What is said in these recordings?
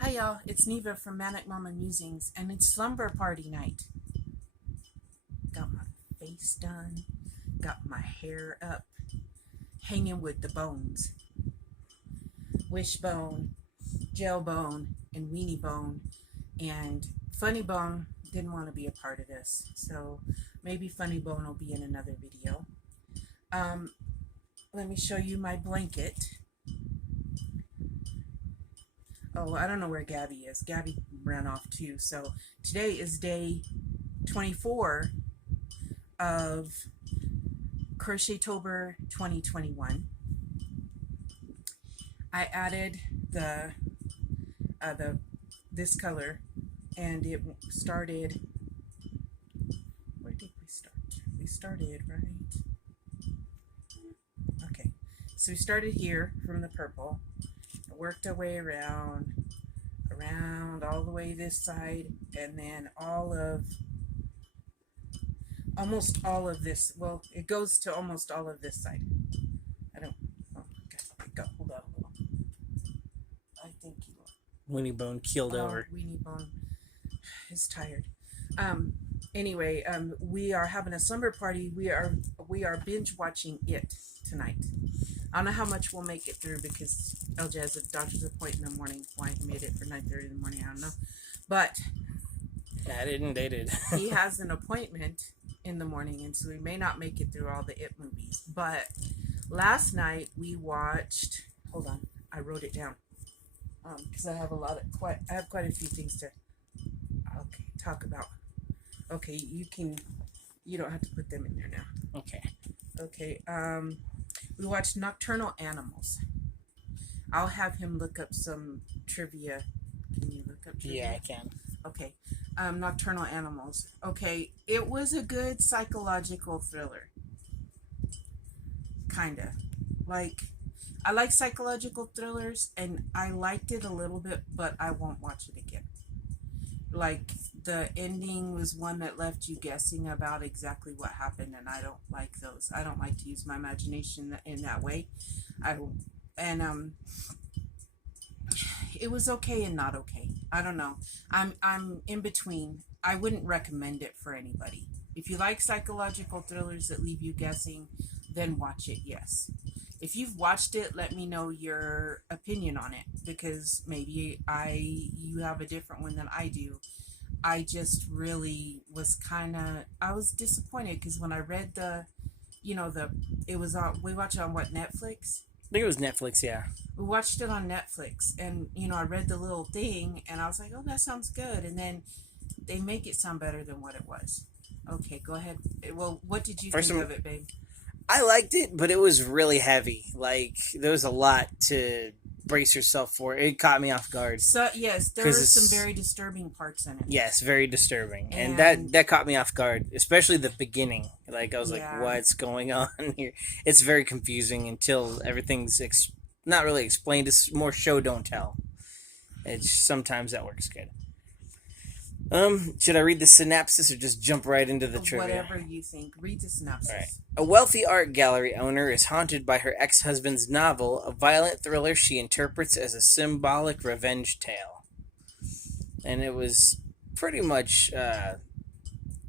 Hi y'all, it's Neva from Manic Mama Musings, and it's slumber party night. Got my face done, got my hair up, hanging with the bones. Wishbone, Jailbone, and Weenie Bone, and Funny Bone didn't want to be a part of this, so maybe Funny Bone will be in another video. Let me show you my blanket. Oh, I don't know where Gabby is. Gabby ran off too. So today is day 24 of Crochettober 2021. I added this color, and it started. Where did we start? We started right. Okay, so we started here from the purple. Worked our way around all the way this side, and then almost all of this. Well, it goes to almost all of this side. I don't. Oh, okay. Go. Hold on. I think you will. Weenie Bone keeled over. Weenie Bone is tired. Anyway, we are having a slumber party. We are binge watching it tonight. I don't know how much we'll make it through because LJ has a doctor's appointment in the morning. Why he made it for 9:30 in the morning, I don't know. But They did. he has an appointment in the morning, and so we may not make it through all the It movies. But last night we watched. Hold on, I wrote it down because I have quite a few things to talk about. Okay, you don't have to put them in there now. Okay. We watched Nocturnal Animals. I'll have him look up some trivia. Can you look up trivia? Yeah, I can. Okay. Nocturnal Animals. Okay, it was a good psychological thriller. Kinda. Like, I like psychological thrillers, and I liked it a little bit, but I won't watch it again. Like, the ending was one that left you guessing about exactly what happened, and I don't like those. I don't like to use my imagination in that way. It was okay and not okay. I don't know. I'm in between. I wouldn't recommend it for anybody. If you like psychological thrillers that leave you guessing, then watch it, yes. If you've watched it, let me know your opinion on it, because maybe you have a different one than I do. I just really was I was disappointed because when I read it was on, we watched it on what, Netflix? I think it was Netflix, yeah. We watched it on Netflix, and I read the little thing, and I was like, oh, that sounds good. And then they make it sound better than what it was. Okay, go ahead. Well, what did you think of it, babe? I liked it, but it was really heavy. Like, there was a lot to brace yourself for. It caught me off guard. So, yes, there were some very disturbing parts in it. Yes, very disturbing. And that caught me off guard, especially the beginning. Like, I was like, what's going on here? It's very confusing until everything's not really explained. It's more show, don't tell. Sometimes that works good. Should I read the synopsis or just jump right into the trivia? Whatever you think. Read the synopsis. All right. A wealthy art gallery owner is haunted by her ex-husband's novel, a violent thriller she interprets as a symbolic revenge tale. And it was pretty much,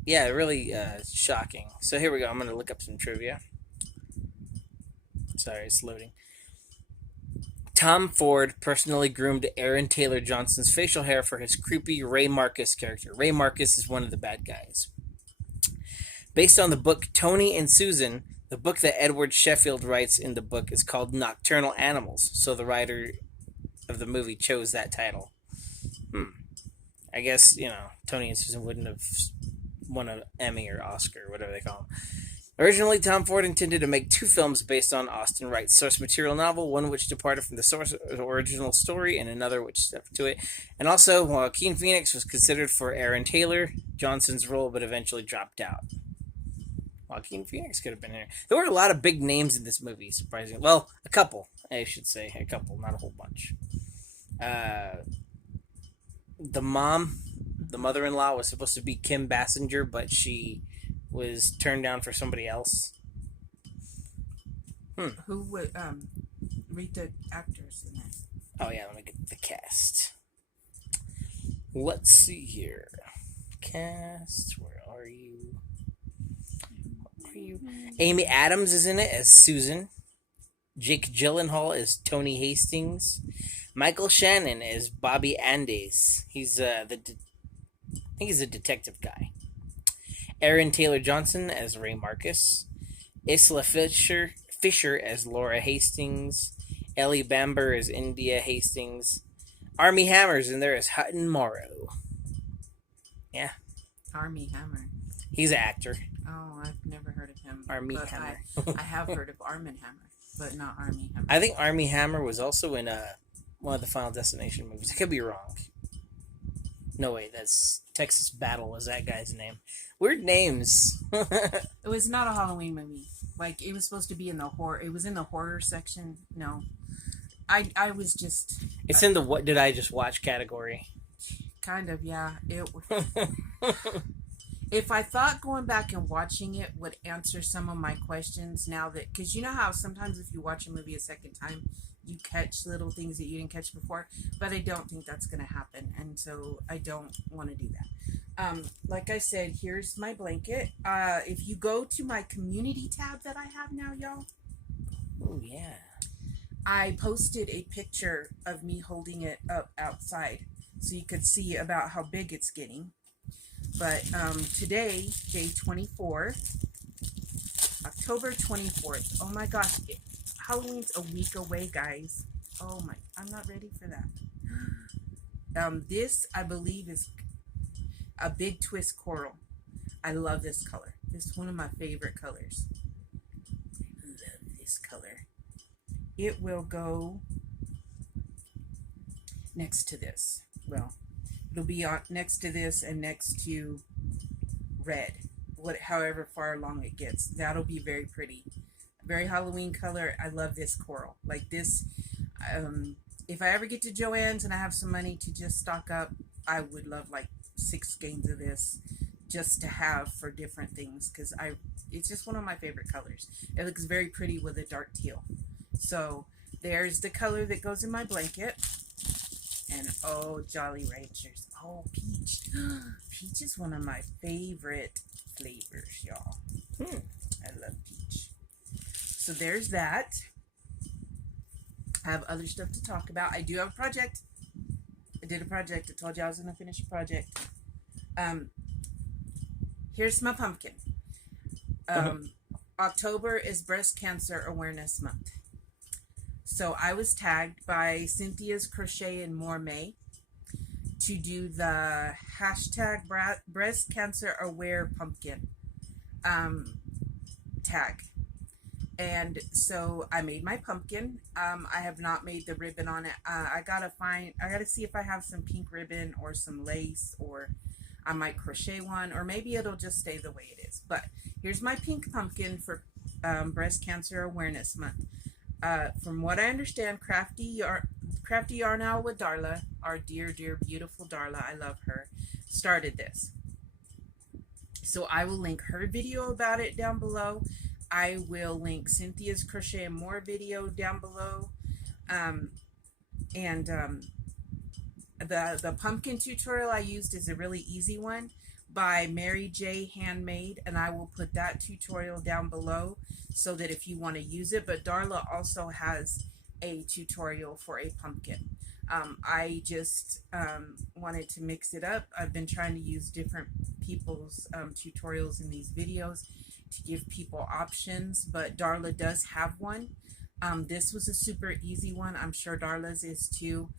really shocking. So here we go. I'm going to look up some trivia. Sorry, it's loading. Tom Ford personally groomed Aaron Taylor Johnson's facial hair for his creepy Ray Marcus character. Ray Marcus is one of the bad guys. Based on the book Tony and Susan, the book that Edward Sheffield writes in the book is called Nocturnal Animals, so the writer of the movie chose that title. I guess, Tony and Susan wouldn't have won an Emmy or Oscar, or whatever they call them. Originally, Tom Ford intended to make 2 films based on Austin Wright's source material novel, one which departed from the original story, and another which stuck to it. And also, Joaquin Phoenix was considered for Aaron Taylor Johnson's role, but eventually dropped out. Joaquin Phoenix could have been here. There were a lot of big names in this movie, surprisingly. Well, a couple, I should say. A couple, not a whole bunch. The mother-in-law, was supposed to be Kim Basinger, but she was turned down for somebody else. Who would read the actors in that? Oh yeah, let me get the cast. Let's see here. Cast, where are you? Where are you? Amy Adams is in it as Susan. Jake Gyllenhaal as Tony Hastings. Michael Shannon as Bobby Andes. I think he's a detective guy. Aaron Taylor Johnson as Ray Marcus. Isla Fisher as Laura Hastings. Ellie Bamber as India Hastings. Army Hammer's in there as Hutton Morrow. Yeah, Army Hammer. he's an actor. Oh, I've never heard of him. Army but Hammer. I have heard of Armin Hammer, but not Army Hammer. I think Army Hammer was also in one of the Final Destination movies. I could be wrong. No, wait, that's Texas Battle was that guy's name. Weird names. It was not a Halloween movie. Like, it was supposed to be in the horror. It was in the horror section. No. I was just... It's in the what did I just watch category. Kind of, yeah. If I thought going back and watching it would answer some of my questions now that... Because you know how sometimes if you watch a movie a second time, you catch little things that you didn't catch before? But I don't think that's going to happen. And so I don't want to do that. Like I said, here's my blanket. If you go to my community tab that I have now, y'all. Oh, yeah. I posted a picture of me holding it up outside so you could see about how big it's getting. But today, day 24th, October 24th. Oh my gosh, Halloween's a week away, guys. Oh my, I'm not ready for that. This, I believe, is a big twist coral. I love this color. This is one of my favorite colors. Love this color. It will go next to this. Well, it'll be on next to this and next to red. However far along it gets. That'll be very pretty. Very Halloween color. I love this coral. Like this, if I ever get to Joann's and I have some money to just stock up, I would love like 6 skeins of this just to have for different things because it's just one of my favorite colors. It looks very pretty with a dark teal. So there's the color that goes in my blanket. And oh, Jolly Ranchers. Oh, peach. Peach is one of my favorite flavors, y'all. I love peach. So there's that. I have other stuff to talk about. I do have a project. I did a project. I told you I was going to finish a project. Here's my pumpkin. October is Breast Cancer Awareness Month. So I was tagged by Cynthia's Crochet and More May to do the hashtag Breast Cancer Aware Pumpkin tag. And so I made my pumpkin. I have not made the ribbon on it. I gotta see if I have some pink ribbon or some lace, or I might crochet one, or maybe it'll just stay the way it is. But here's my pink pumpkin for Breast Cancer Awareness Month. From what I understand, Crafty Yarn Owl with Darla, our dear, beautiful Darla, I love her, started this. So I will link her video about it down below. I will link Cynthia's Crochet and More video down below. The pumpkin tutorial I used is a really easy one by Mary J. Handmade, and I will put that tutorial down below so that if you want to use it. But Darla also has a tutorial for a pumpkin. I just wanted to mix it up. I've been trying to use different people's tutorials in these videos to give people options, but Darla does have one. This was a super easy one. I'm sure Darla's is too.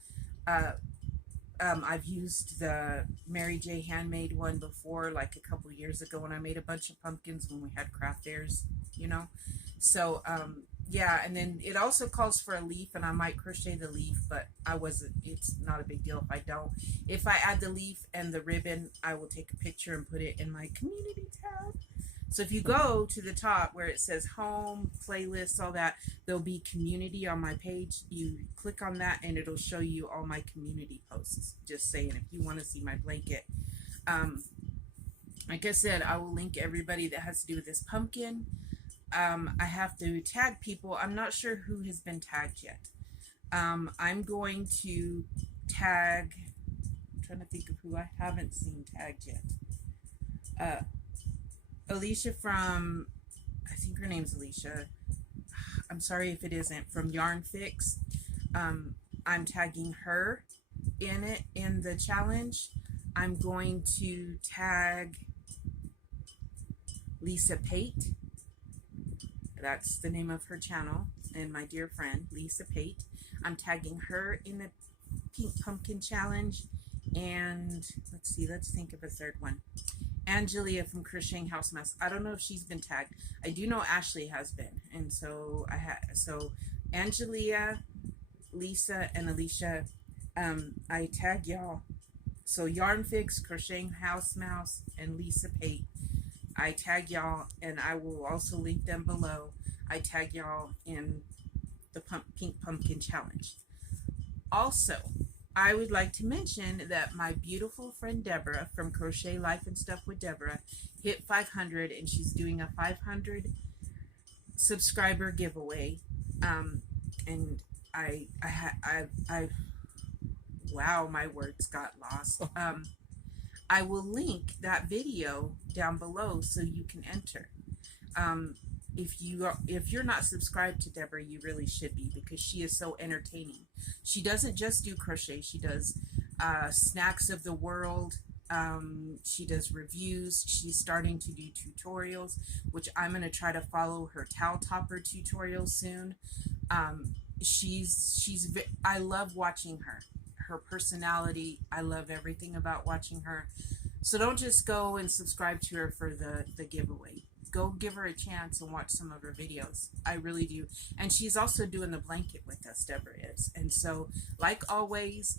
I've used the Mary J. Handmade one before, like a couple years ago when I made a bunch of pumpkins when we had craft fairs, you know. So, yeah, and then it also calls for a leaf, and I might crochet the leaf, but it's not a big deal if I don't. If I add the leaf and the ribbon, I will take a picture and put it in my community tab. So if you go to the top where it says home, playlists, all that, there'll be community on my page. You click on that and it'll show you all my community posts. Just saying, if you want to see my blanket. Like I said, I will link everybody that has to do with this pumpkin. I have to tag people. I'm not sure who has been tagged yet. I'm going to tag, I'm trying to think of who I haven't seen tagged yet. Alicia from, I think her name's Alicia. I'm sorry if it isn't, from Yarn Fix. I'm tagging her in it in the challenge. I'm going to tag Lisa Pate. That's the name of her channel, and my dear friend Lisa Pate. I'm tagging her in the Pink Pumpkin Challenge, and let's think of a third one. Angelia from Crocheting House Mess. I don't know if she's been tagged. I do know Ashley has been, and so Angelia, Lisa, and Alicia. I tag y'all. So Yarn Fix, Crocheting House Mouse, and Lisa Pate. I tag y'all, and I will also link them below. I tag y'all in the Pink Pumpkin Challenge. Also, I would like to mention that my beautiful friend Deborah from Crochet Life and Stuff with Deborah hit 500, and she's doing a 500 subscriber giveaway. And wow, my words got lost. I will link that video down below so you can enter. If you're not subscribed to Deborah, you really should be, because she is so entertaining. She doesn't just do crochet. She does snacks of the world. She does reviews. She's starting to do tutorials, which I'm going to try to follow her towel topper tutorial soon. I love watching her. Her personality, I love everything about watching her. So don't just go and subscribe to her for the giveaway. Go give her a chance and watch some of her videos. I really do. And she's also doing the blanket with us, Deborah is. And so, like always,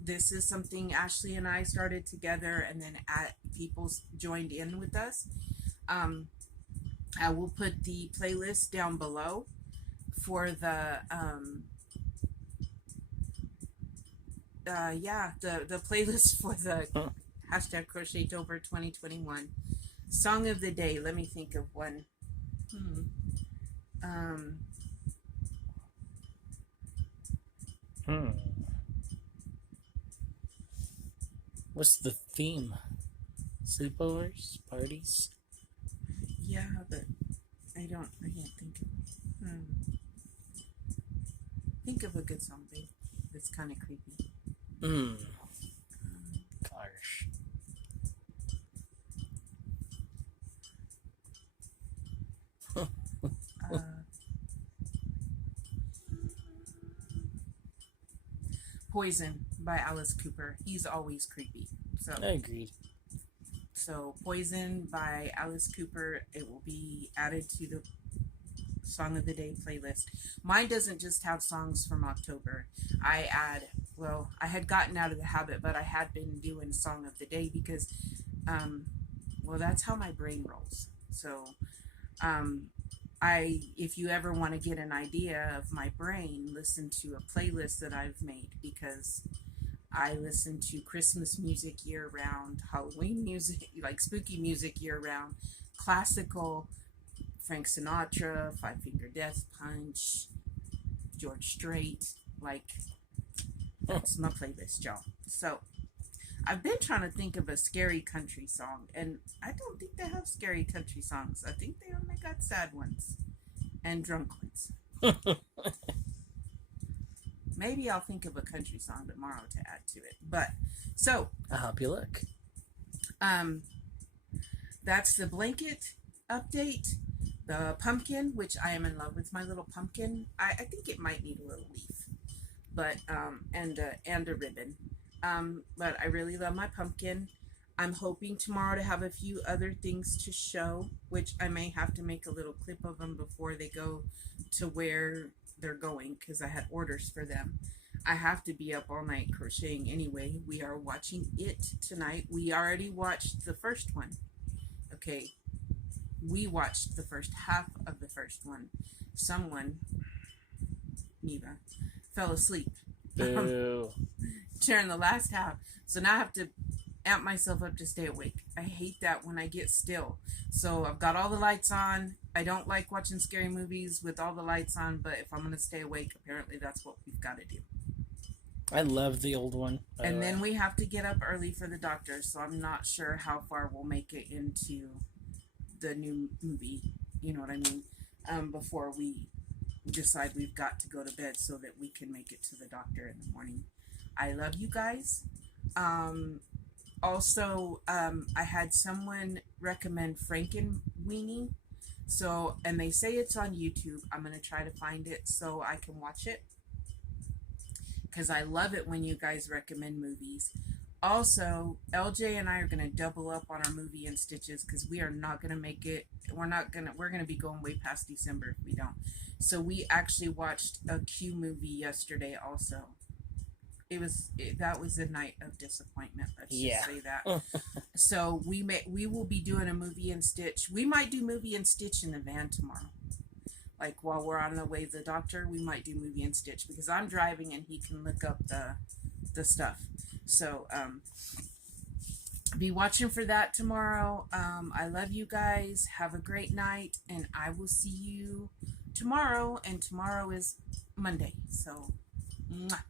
this is something Ashley and I started together, and then people joined in with us. I will put the playlist down below for the playlist for the hashtag Crochettober 2021 song of the day. Let me think of one. What's the theme? Sleepovers? Parties? Yeah, but I can't think of think of a good song, babe. That's kind of creepy. Gosh. Poison by Alice Cooper. He's always creepy. So I agreed. So Poison by Alice Cooper. It will be added to the Song of the Day playlist. Mine doesn't just have songs from October. I had gotten out of the habit, but I had been doing Song of the Day because, that's how my brain rolls. So, if you ever want to get an idea of my brain, listen to a playlist that I've made, because I listen to Christmas music year round, Halloween music, like spooky music year round, classical, Frank Sinatra, Five Finger Death Punch, George Strait. Like, that's my playlist, y'all. So I've been trying to think of a scary country song, and I don't think they have scary country songs. I think they only got sad ones and drunk ones. Maybe I'll think of a country song tomorrow to add to it. But so I'll help you look. That's the blanket update. The pumpkin, which I am in love with my little pumpkin. I think it might need a little leaf, but and a ribbon. But I really love my pumpkin. I'm hoping tomorrow to have a few other things to show, which I may have to make a little clip of them before they go to where they're going, because I had orders for them. I have to be up all night crocheting anyway. We are watching it tonight. We already watched the first one. Okay. We watched the first half of the first one. Someone, Neva, fell asleep Boo. during the last half. So now I have to amp myself up to stay awake. I hate that when I get still. So I've got all the lights on. I don't like watching scary movies with all the lights on, but if I'm going to stay awake, apparently that's what we've got to do. I love the old one. By And the then way. we have to get up early for the doctor, so I'm not sure how far we'll make it into the new movie. You know what I mean? Before we decide we've got to go to bed so that we can make it to the doctor in the morning. I love you guys. Um, I had someone recommend Frankenweenie. So, and they say it's on YouTube. I'm going to try to find it so I can watch it because I love it when you guys recommend movies. Also, LJ and I are going to double up on our movie and stitches because we are not going to make it. We're going to be going way past December if we don't. So we actually watched a Q movie yesterday also. That was a night of disappointment. Let's just say that. So we will be doing a movie and stitch. We might do movie and stitch in the van tomorrow. Like while we're on the way to the doctor, we might do movie and stitch because I'm driving and he can look up the stuff. So be watching for that tomorrow. I love you guys. Have a great night, and I will see you tomorrow. And tomorrow is Monday. So, mwah.